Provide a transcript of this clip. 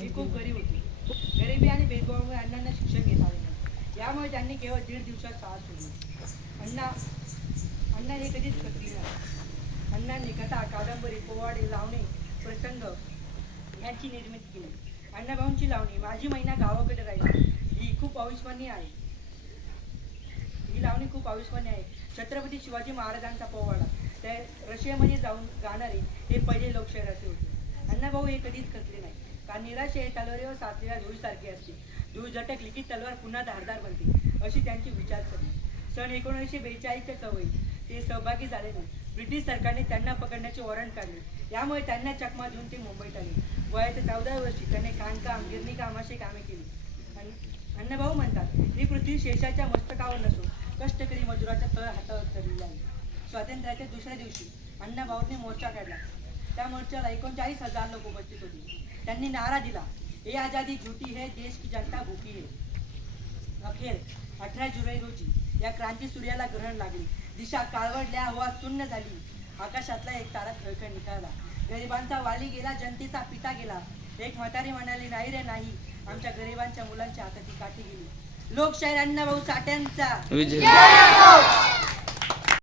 मी खूप गरीब होती. गरिबी आणि भेदभावामुळे अण्णांना शिक्षण घेता आले नाही. यामुळे त्यांनी केवळ दीड दिवसात शाळा सोडली. अण्णा अण्णा हे कधीच शकली नाही. अण्णांनी कथा कादंबरी पोवाडे लावणे प्रसंग यांची निर्मिती केली. अण्णाभाऊंची लावणी माझी महिना गावाकडे राहिली. ही खूप अविस्मरणीय आहे. ही लावणी खूप अविस्मरणीय आहे. छत्रपती शिवाजी महाराजांचा पोवाडा. त्या रशियामध्ये जाऊन गाणारे हे पहिले लोकशाहीराचे होते. अण्णाभाऊ हे कधीच खचले नाही कारण निराशे हे तलवारीवर साचलेल्या धुळीसारखी असते. धूळ झटकली की तलवार पुन्हा धारदार बनते अशी त्यांची विचारसरणी सन एकोणीसशे बेचाळीसच्या सवयी. ते सहभागी झाले नाही. ब्रिटिश सरकारने त्यांना पकडण्याचे वॉरंट काढले. यामुळे त्यांना चकमा देऊन ते मुंबईत आले. वयाच्या चौदा वर्षी त्यांनी खाणकाम गिरणी कामाशी कामे केली. अण्णाभाऊ म्हणतात ही पृथ्वी शेषाच्या मस्तकावर नसून कष्टकरी मजुराच्या तळ हातावर धरलेली आहे. स्वातंत्र्याच्या दुसऱ्या दिवशी अण्णाभाऊंनी मोर्चा काढला. त्या मोर्चाला एकोणचाळीस हजार लोक उपस्थित होते. त्यांनी नारा दिला. हे आजादी झुटी है देश की जनता भूकी है अखेर अठरा जुलै रोजी या क्रांती सूर्याला ग्रहण लागले. दिशा काळवडल्या हवा शून्य झाली. आकाशातला एक तारा खळखळ निघाला. गरिबांचा वाली गेला जनतेचा पिता गेला. एक म्हातारी म्हणाली नाही रे नाही. आमच्या गरिबांच्या मुलांच्या हाताची काठी गेली. लोकशाहीर अण्णाभाऊ साठ्यांचा विजय.